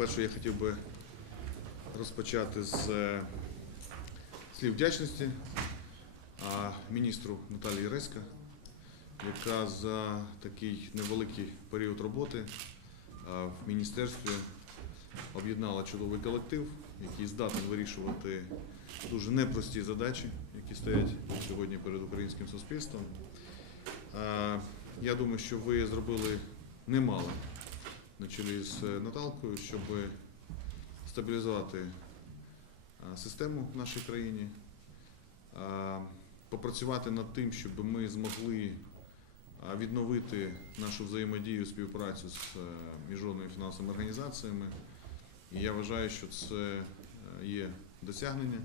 Перше, я хотів би розпочати з е, слів вдячності міністру Наталії Реська, яка за такий невеликий період роботи в міністерстві об'єднала чудовий колектив, який здатний вирішувати дуже непрості задачі, які стоять сьогодні перед українським суспільством. Я думаю, що ви зробили немало на чолі з е, Наталкою, щоб стабілізувати систему в нашій країні, попрацювати над тим, щоб ми змогли відновити нашу взаємодію, співпрацю з е, міжнародними фінансовими організаціями. І я вважаю, що це е, є досягнення,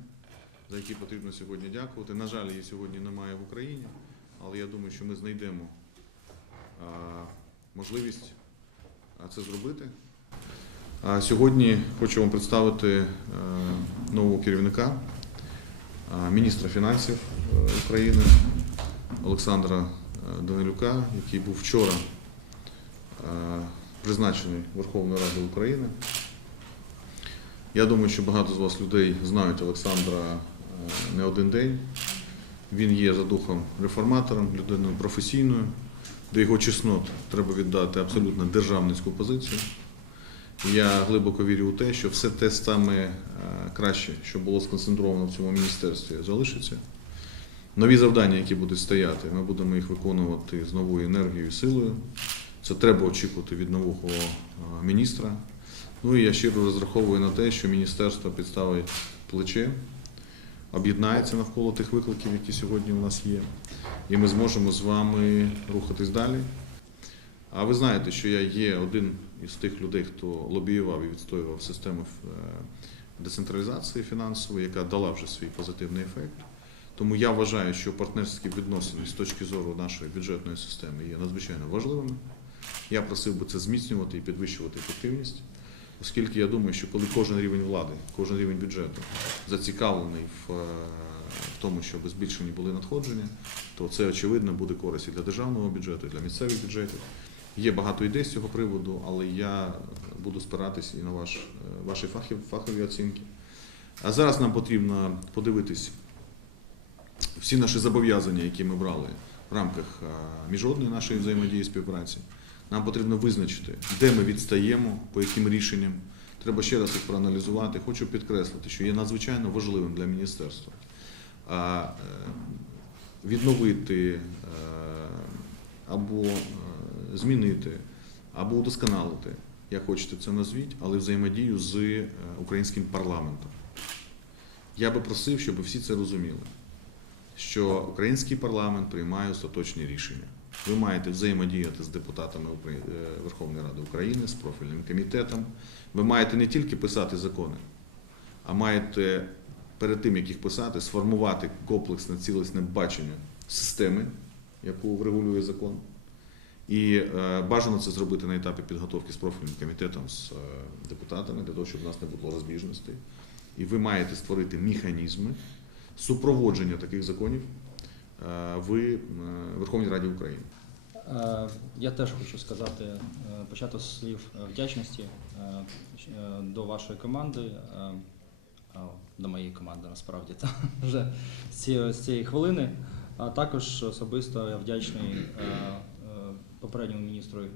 за які потрібно сьогодні дякувати. На жаль, її сьогодні немає в Україні, але я думаю, що ми знайдемо можливість це зробити. А Сьогодні хочу вам представити е, нового керівника, міністра фінансів е, України Олександра е, Данилюка, який був вчора е, призначений Верховною Радою України. Я думаю, що багато з вас людей знають Олександра е, не один день. Він є за духом реформатором, людиною професійною. До його чеснот треба віддати абсолютно державницьку позицію. Я глибоко вірю у те, що все те саме е, краще, що було сконцентровано в цьому міністерстві, залишиться. Нові завдання, які будуть стояти, ми будемо їх виконувати з новою енергією і силою. Це треба очікувати від нового е, міністра. Ну і я щиро розраховую на те, що міністерство підставить плече, об'єднається навколо тих викликів, які сьогодні у нас є, і ми зможемо з вами рухатись далі. А ви знаєте, що я є один із тих людей, хто лобіював і відстоював систему е, децентралізації фінансової, яка дала вже свій позитивний ефект. Тому я вважаю, що партнерські відносини з точки зору нашої бюджетної системи є надзвичайно важливими. Я просив би це зміцнювати і підвищувати ефективність, оскільки я думаю, що коли кожен рівень влади, кожен рівень бюджету зацікавлений в, е, в тому, щоб збільшені були надходження, то це очевидно буде користь і для державного бюджету, і для місцевих бюджетів. Є багато ідей з цього приводу, але я буду спиратись і на ваш, е, ваші фахів, фахові оцінки. А зараз нам потрібно подивитись всі наші зобов'язання, які ми брали в рамках е, міжнародної нашої взаємодії і співпраці. Нам потрібно визначити, де ми відстаємо, по яким рішенням. Треба ще раз їх проаналізувати. Хочу підкреслити, що є надзвичайно важливим для міністерства е, відновити е, або е, змінити, або удосконалити, як хочете це назвіть, але взаємодію з українським парламентом. Я би просив, щоб всі це розуміли, що український парламент приймає остаточні рішення. Ви маєте взаємодіяти з депутатами е, Верховної Ради України, з профільним комітетом. Ви маєте не тільки писати закони, а маєте перед тим, як їх писати, сформувати комплексне цілісне бачення системи, яку врегулює закон. І е, бажано це зробити на етапі підготовки з профільним комітетом, з е, депутатами, для того, щоб у нас не було розбіжностей. І ви маєте створити механізми супроводження таких законів в е, Верховній Раді України. Е, Я теж хочу сказати, е, почати з слів е, вдячності е, е, до вашої команди, е, до моєї команди насправді та, вже з цієї, хвилини. А також особисто я вдячний е, е, попередньому міністру е,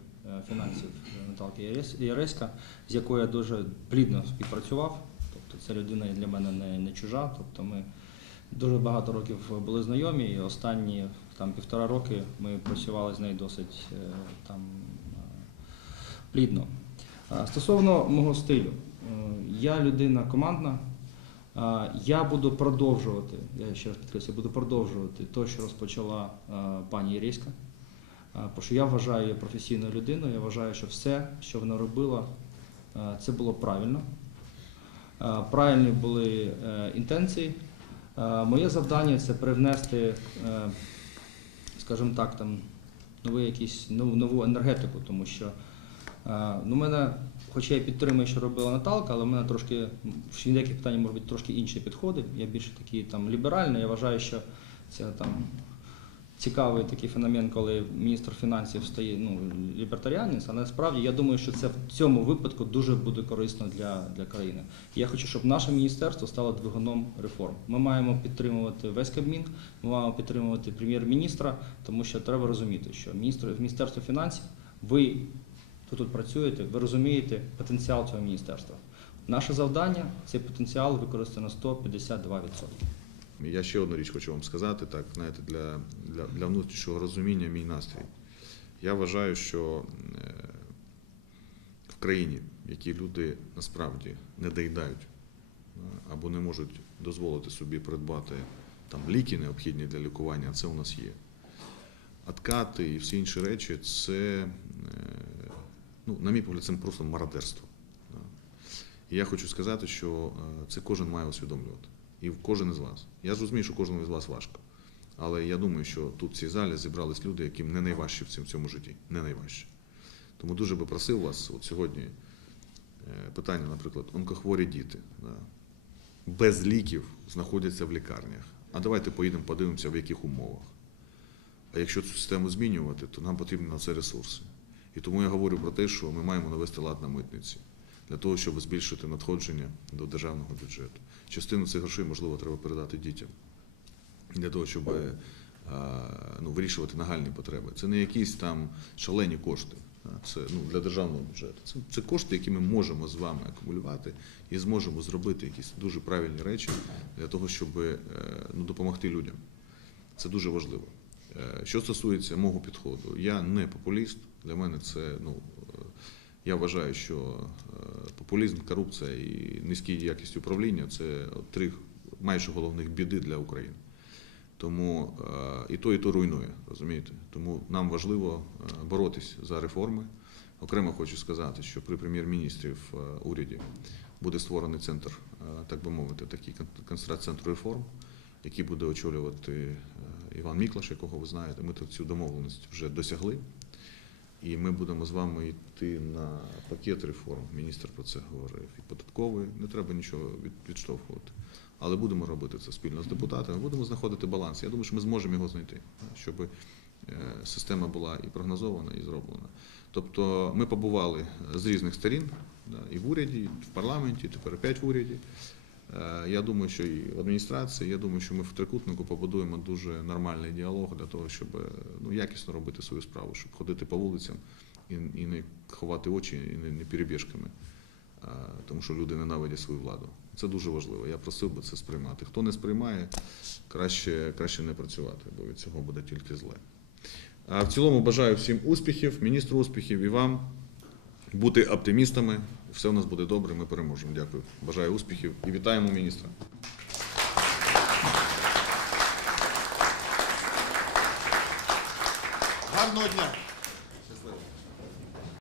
фінансів Наталки Ярес- Яреська, з якою я дуже плідно співпрацював. Тобто ця людина для мене не, не чужа. Тобто ми дуже багато років були знайомі, і останні там півтора роки ми працювали з нею досить е, там е, плідно. Стосовно мого стилю, е, я людина командна. Я буду продовжувати, я ще раз підкреслюю, буду продовжувати те, що розпочала пані Єрійська. А, Тому що я вважаю її професійною людиною, я вважаю, що все, що вона робила, це було правильно. Правильні були інтенції. Е, Моє завдання це привнести, е, скажімо так, там нову, якісь, нову, нову енергетику, тому що е, ну, мене, хоча я підтримую, що робила Наталка, але в мене трошки в деяких питаннях можуть бути трошки інші підходи. Я більше такий там ліберальний. Я вважаю, що це там цікавий такий феномен, коли міністр фінансів стає ну, лібертаріанець, але насправді я думаю, що це в цьому випадку дуже буде корисно для, для країни. Я хочу, щоб наше міністерство стало двигуном реформ. Ми маємо підтримувати весь Кабмін, ми маємо підтримувати прем'єр-міністра, тому що треба розуміти, що міністр, Міністерство фінансів, ви хто тут працюєте, ви розумієте потенціал цього міністерства. Наше завдання цей потенціал використати на 152%. Я ще одну річ хочу вам сказати, так, знаєте, для, для, для внутрішнього розуміння мій настрій. Я вважаю, що е, в країні, в якій люди насправді не доїдають е, або не можуть дозволити собі придбати там, ліки необхідні для лікування, а це у нас є. Откати і всі інші речі, це, е, ну, на мій погляд, це просто мародерство. І я хочу сказати, що це кожен має усвідомлювати. І в кожен із вас. Я зрозумію, що кожному із вас важко. Але я думаю, що тут в цій залі зібрались люди, яким не найважче в цьому житті. Не найважче. Тому дуже би просив вас, от сьогодні е, питання, наприклад, онкохворі діти да, без ліків знаходяться в лікарнях. А давайте поїдемо, подивимося, в яких умовах. А якщо цю систему змінювати, то нам потрібні на це ресурси. І тому я говорю про те, що ми маємо навести лад на митниці для того, щоб збільшити надходження до державного бюджету. Частину цих грошей, можливо, треба передати дітям для того, щоб е, ну, вирішувати нагальні потреби. Це не якісь там шалені кошти. Це ну, для державного бюджету. Це, це кошти, які ми можемо з вами акумулювати і зможемо зробити якісь дуже правильні речі для того, щоб е, ну, допомогти людям. Це дуже важливо. Е, Що стосується мого підходу, я не популіст. Для мене це ну. Я вважаю, що популізм, корупція і низькі якість управління це три майже головних біди для України. Тому е, і то, і то руйнує, розумієте? Тому нам важливо е, боротись за реформи. Окремо хочу сказати, що при прем'єр-міністрі в е, уряді буде створений центр, так би мовити, такий кон- концентрат реформ, який буде очолювати Іван Міклаш, якого ви знаєте. Ми тут цю домовленість вже досягли. І ми будемо з вами йти на пакет реформ. Міністр про це говорив. І податковий, не треба нічого відштовхувати. Але будемо робити це спільно з депутатами, будемо знаходити баланс. Я думаю, що ми зможемо його знайти, щоб е, система була і прогнозована, і зроблена. Тобто ми побували з різних сторін, і в уряді, і в парламенті, тепер опять в уряді. Е, Я думаю, що і в адміністрації, я думаю, що ми в трикутнику побудуємо дуже нормальний діалог для того, щоб е, ну, якісно робити свою справу, щоб ходити по вулицям і, і не ховати очі, і не, не перебіжками, е, тому що люди ненавидять свою владу. Це дуже важливо. Я просив би це сприймати. Хто не сприймає, краще, краще не працювати, бо від цього буде тільки зле. А в цілому бажаю всім успіхів, міністру успіхів і вам бути оптимістами. Все у нас буде добре, ми переможемо. Дякую. Бажаю успіхів і вітаємо міністра. Гарного дня!